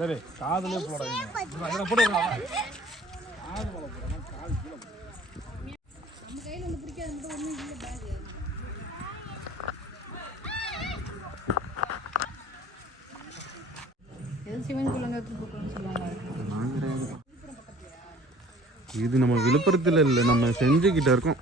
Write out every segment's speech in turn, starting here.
சரி காதுலயே போடாதீங்க. இதெல்லாம் போடுங்க. காது போட போறோம். காது கீழ போடு. நம்ம கையில வந்து பிடிக்காது மட்டும் ஒண்ணும் இல்ல பேக். எது சிவன் குலங்கத்து போறோம்னு சொல்லுவாங்க. இது நம்ம விழுப்புரத்துல இல்ல, நம்ம செஞ்சுக்கிட்ட இருக்கோம்.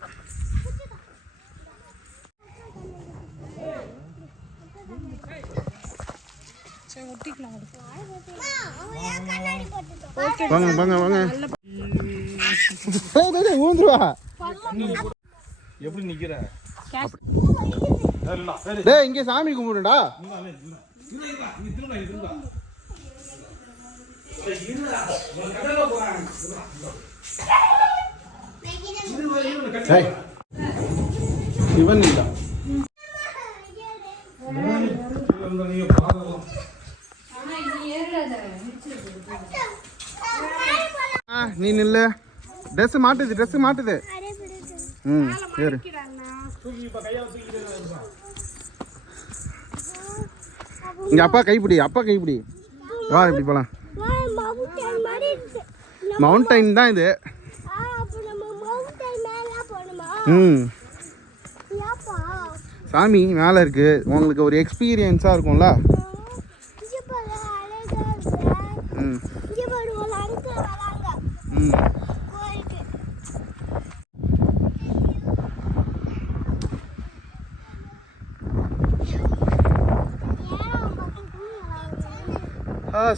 வாங்க வாங்க வாங்க. ஊந்துருவா. எப்படி நிக்கிற? டேய் இங்க சாமி கும்பிடுடா. சிவன் இல்ல. நீ நில்லு. ட்ரெஸ் மாட்டுது. சரி. இங்க அப்பா கைப்பிடி. வா இப்படி போலாம். மவுண்டைன் தான் இது. சாமி மேல இருக்கு. உங்களுக்கு ஒரு எக்ஸ்பீரியன்ஸா இருக்கும்ல.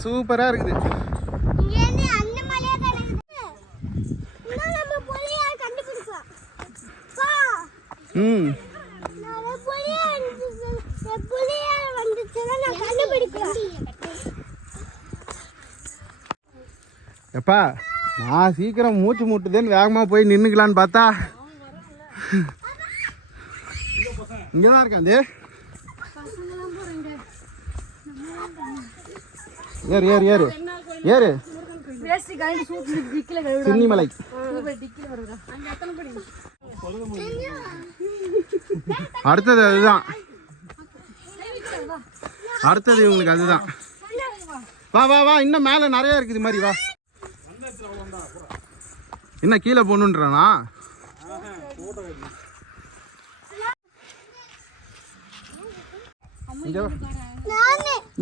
சூப்பரா இருக்குது. எப்பா நான் சீக்கிரம் மூச்சு முட்டுதேன்னு வேகமா போய் நின்னுக்கலான்னு பார்த்தா இங்கதான் இருக்காது. ஏறு சின்னிமலை. அடுத்தது அதுதான். அடுத்தது இவங்களுக்கு அதுதான். வா வா வா. இன்னும் மேல நிறைய இருக்குது மாதிரி. வா. என்ன கீழே போகணுன்றானா?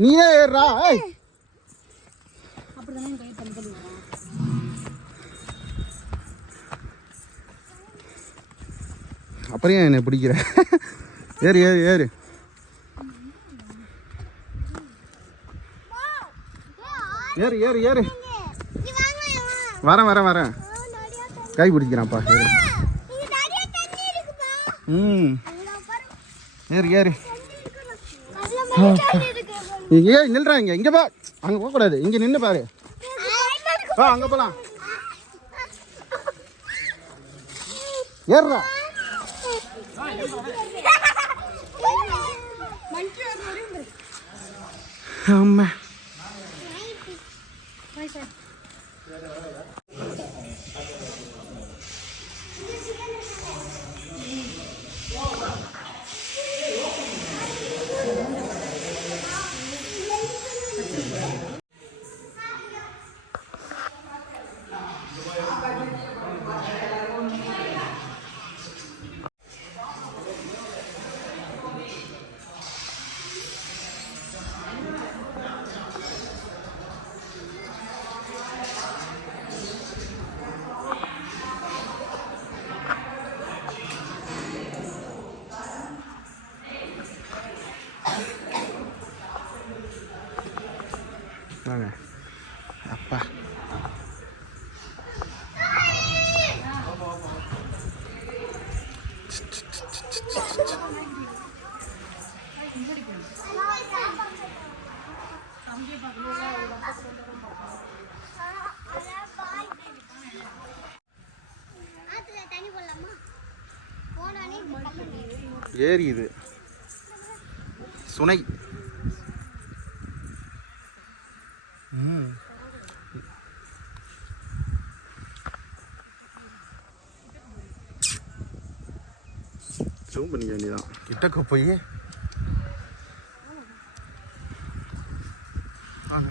நீயே ஏறா. அப்புறம் என்ன பிடிக்கிற? ஏறு ஏறு ஏறு. ஏறு ஏறு ஏறு. வரேன். கை பிடிக்கிறான்ப்பா. ஏறு. நில்றாங்க. இங்க பா. அங்க போக கூடாது. இங்க நின்னு பாரு. வா அங்க போலாம். ஏறுடா. அம்மா அப்பா ஏரி இது சுனை. ஜூம் பண்ணிக்க வேண்டியதான். கிட்டக்க போய் வாங்க.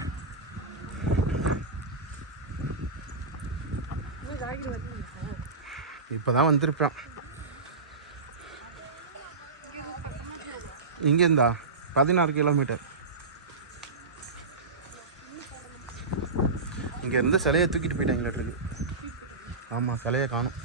இப்போதான் வந்திருப்பேன். இங்கேருந்தா 16 கிலோமீட்டர். இங்கேருந்து சிலையை தூக்கிட்டு போயிட்டாங்களாட்டு. ஆமாம், சிலையை காணும்.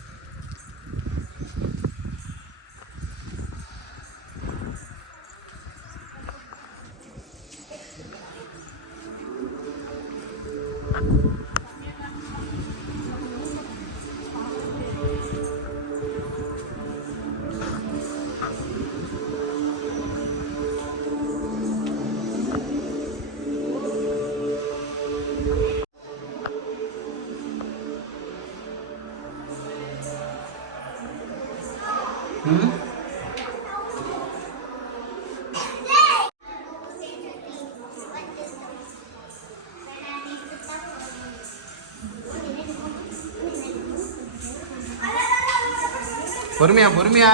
பொறுமையா பொறுமையா.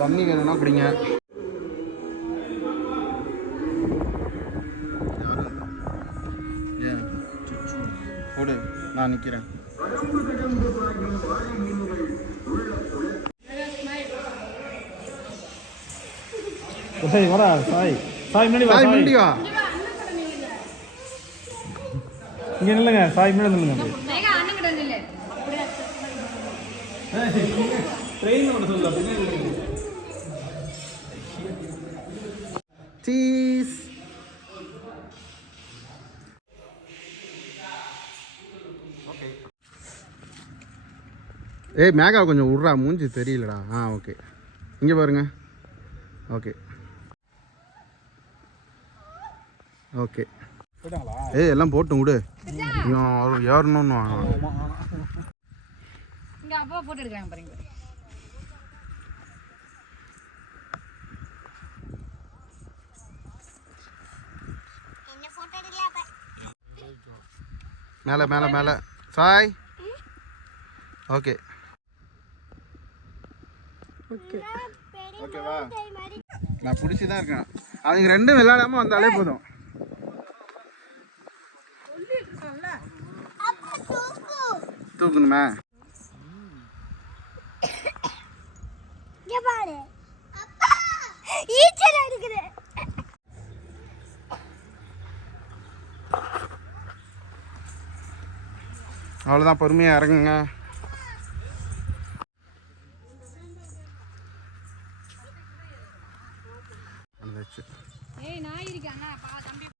தண்ணி வேணும்னா குடிங்க. போடு, நான் நிற்கிறேன். வரா சாய் சாய் முன்னாடி வா. சாய் முன்னாடி வா. இங்கே நில்லுங்க. சாய் முன்னாடி நில்லுங்க. ட்ரெயின் ஒன்று சொல்ல பின்னாடி. சீஸ். ஏய் மேகா கொஞ்சம் விட்றா, மூஞ்சி தெரியலடா. ஓகே, இங்கே பாருங்க. Okay okay. ஏய் எல்லாம் போட்டு விடு. ஏறணும்னு இங்க அப்பா போட்டு எடுக்கறாங்க பாருங்க. என்ன போட்டோ எடுக்கல. மேலே மேலே மேலே சாய். ஓகே ஓகேவா? நான் பிடிச்சி தான் இருக்கேன். அவங்க ரெண்டும் விளையாடாமல் வந்தாலே போதும். தூக்கணுமா? அவ்வளோதான், பொறுமையாக இறங்குங்க. ஏய் நாய் இருக்கு அண்ணா பாத்து.